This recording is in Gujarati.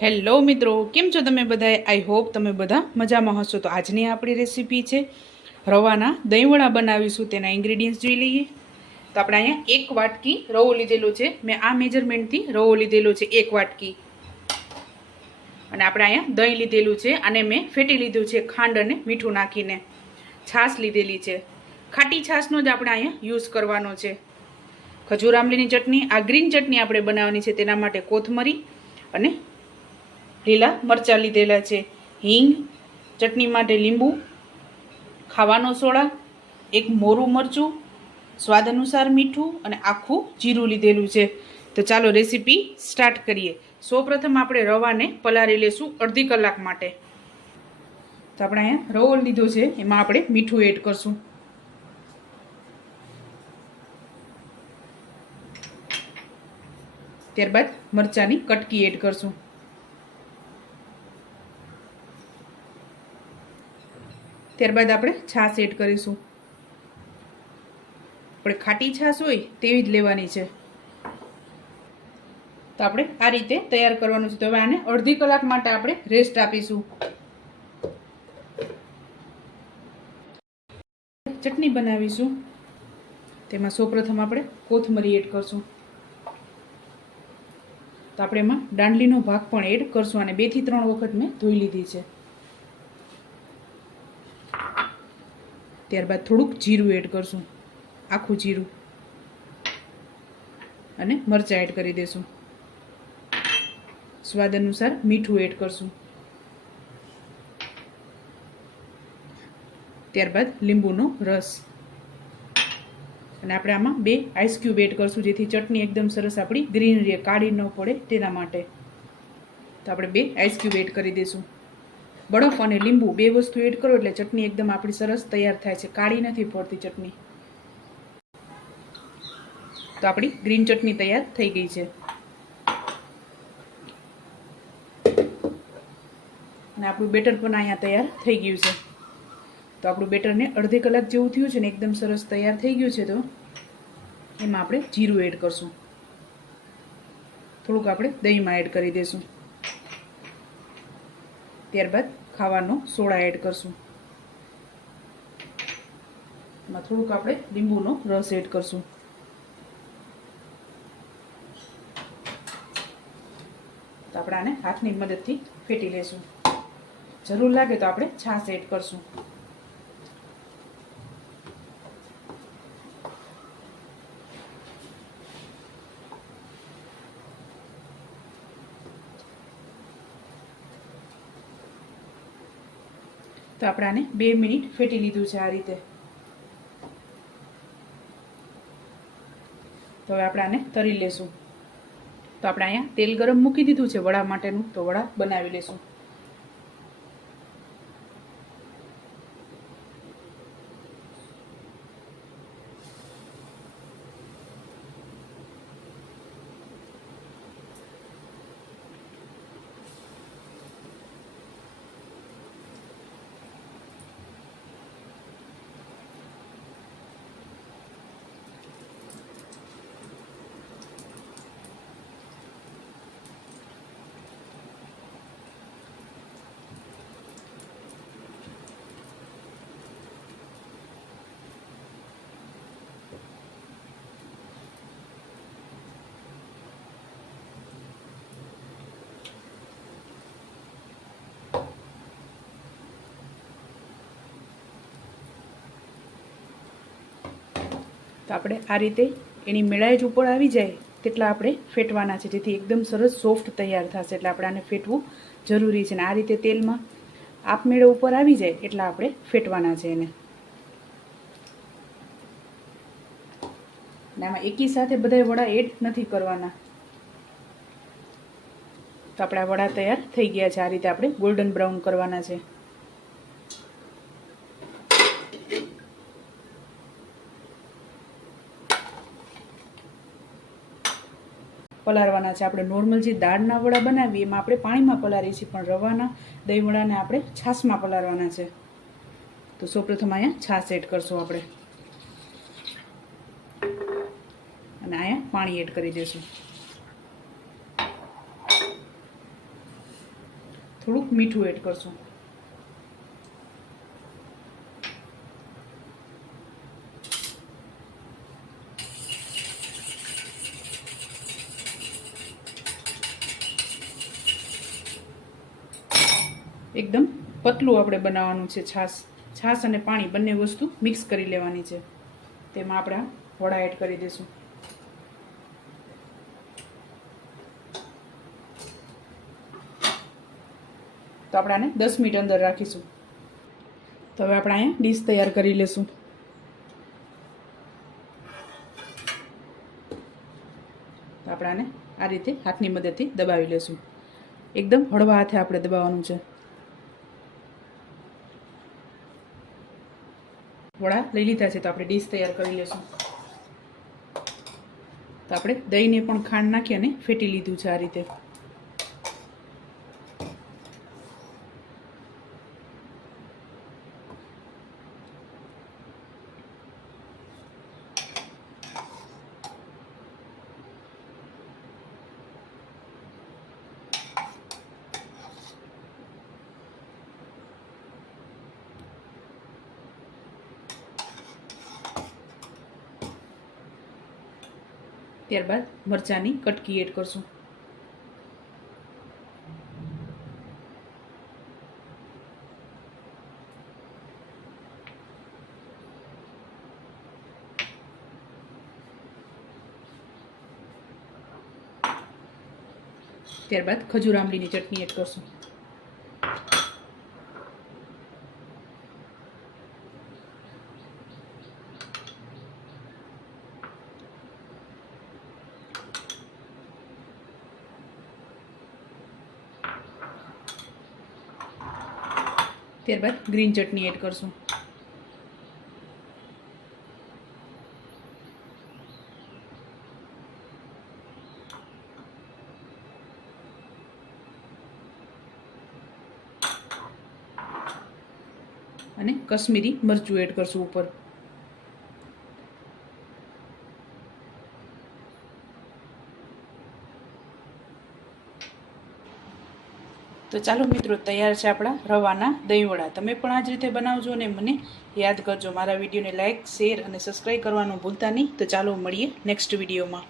હેલો મિત્રો, કેમ છો તમે બધા? આઈ હોપ તમે બધા મજામાં હશો. તો આજની આપણી રેસીપી છે રવાના દહીંવડા બનાવીશું. તેના ઇન્ગ્રીડિયન્ટ્સ જોઈ લઈએ. તો આપણે અહીંયા 1 વાટકી રવો લીધેલો છે. મેં આ મેજરમેન્ટથી રવો લીધેલો છે, 1 વાટકી. અને આપણે અહીંયા દહીં લીધેલું છે, અને મેં ફેટી લીધું છે ખાંડ અને મીઠું નાખીને. છાશ લીધેલી છે, ખાટી છાશનો જ આપણે અહીંયા યુઝ કરવાનો છે. ખજૂર આંબલીની ચટણી, આ ગ્રીન ચટણી આપણે બનાવવાની છે, તેના માટે કોથમરી અને લીલા મરચાં લીધેલા છે, હિંગ, ચટણી માટે લીંબુ, ખાવાનો સોડા, એક મોરું મરચું, સ્વાદ અનુસાર મીઠું અને આખું જીરું લીધેલું છે. તો ચાલો રેસીપી સ્ટાર્ટ કરીએ. સૌપ્રથમ આપણે રવાને પલાળી લેશું અડધી કલાક માટે. તો આપણે અહીંયા રવો લીધો છે, એમાં આપણે મીઠું એડ કરશું. ત્યારબાદ મરચાંની કટકી એડ કરશું. ત્યારબાદ આપણે છાશ એડ કરીશું. આપણે ખાટી છાશ હોય તેવી જ લેવાની છે. તો આપણે આ રીતે તૈયાર કરવાનું છે. તો હવે આને અડધી કલાક માટે આપણે રેસ્ટ આપીશું. ચટણી બનાવીશું. તેમાં સૌપ્રથમ આપણે કોથમરી એડ કરશું. તો આપણે એમાં દાંડલીનો ભાગ પણ એડ કરશું, અને 2 થી 3 વખત મેં ધોઈ લીધી છે. ત્યારબાદ થોડુંક જીરું એડ કરશું, આખું જીરું, અને મરચાં એડ કરી દઈશું. સ્વાદ અનુસાર મીઠું એડ કરશું. ત્યારબાદ લીંબુનો રસ, અને આપણે આમાં 2 આઈસ ક્યુબ એડ કરશું, જેથી ચટણી એકદમ સરસ આપણી ગ્રીન રહે, કાળી ન પડે તેના માટે. તો આપણે 2 આઈસ ક્યુબ એડ કરી દઈશું. બરફ અને લીંબુ 2 વસ્તુ એડ કરો એટલે ચટણી એકદમ આપણી સરસ તૈયાર થાય છે, કાળી નથી પડતી ચટણી. તો આપણી ગ્રીન ચટણી તૈયાર થઈ ગઈ છે. અને આપણું બેટર પણ અહીંયા તૈયાર થઈ ગયું છે. તો આપણું બેટરને અડધી કલાક જેવું થયું છે ને એકદમ સરસ તૈયાર થઈ ગયું છે. તો એમાં આપણે જીરું એડ કરશું. થોડુંક આપણે દહીંમાં એડ કરી દઈશું. ત્યારબાદ ખાવાનો સોડા એડ કરશું. એમાં થોડુંક આપણે લીંબુનો રસ એડ કરશું. તો આપણે આને હાથની મદદથી ફેટી લેશું. જરૂર લાગે તો આપણે છાશ એડ કરશું. તો આપણે આને 2 મિનિટ ફેટી લીધું છે આ રીતે. તો હવે આપણે આને તળી લેશું. તો આપણે અહીંયા તેલ ગરમ મૂકી દીધું છે વડા માટેનું. તો વડા બનાવી લેશું. તો આપણે આ રીતે એની મેળાઈ જ ઉપર આવી જાય તેટલા આપણે ફેટવાના છે, જેથી એકદમ સરસ સોફ્ટ તૈયાર થશે. એટલે આપણે આને ફેટવું જરૂરી છે. અને આ રીતે તેલમાં આપમેળે ઉપર આવી જાય એટલા આપણે ફેટવાના છે એને. અને આમાં એકી સાથે બધા વડા એડ નથી કરવાના. તો આપણા વડા તૈયાર થઈ ગયા છે. આ રીતે આપણે ગોલ્ડન બ્રાઉન કરવાના છે. પલાળવાના છે. આપણે નોર્મલ જે દાળના વડા બનાવીએ એમાં આપણે પાણીમાં પલાળીએ છીએ, પણ રવાના દહીં વડાને આપણે છાશમાં પલાળવાના છે. તો સૌપ્રથમ અહીંયા છાશ એડ કરશું આપણે, અને અહીંયા પાણી એડ કરી દઈશું. થોડુંક મીઠું એડ કરશું. એકદમ પતલું આપણે બનાવવાનું છે. છાશ અને પાણી બંને વસ્તુ મિક્સ કરી લેવાની છે. તેમાં આપણે વડા એડ કરી દઈશું. તો આપણે આને 10 મિનિટ અંદર રાખીશું. તો હવે આપણે અહીંયા ડીશ તૈયાર કરી લેશું. તો આપણે આને આ રીતે હાથની મદદથી દબાવી લેશું. એકદમ હળવા હાથે આપણે દબાવવાનું છે. વડા લઈ લીધા છે તો આપણે ડીશ તૈયાર કરી લેશું. તો આપણે દહીંને પણ ખાંડ નાખી અને ફેટી લીધું છે આ રીતે. ત્યારબાદ મરચાંની કટકી એડ કરશું. ત્યારબાદ ખજૂર આંબલીની ચટણી એડ કરશું. ત્યારબાદ ગ્રીન ચટણી એડ કરશું. અને કશ્મીરી મરચું એડ કરશું ઉપર. તો ચાલો મિત્રો, તૈયાર છે આપણા રવાના દહીંવડા. તમે પણ આ જ રીતે બનાવજો અને મને યાદ કરજો. મારા વિડીયોને લાઇક, શેર અને સબસ્ક્રાઈબ કરવાનું ભૂલતા નહીં. તો ચાલો મળીએ નેક્સ્ટ વિડીયોમાં.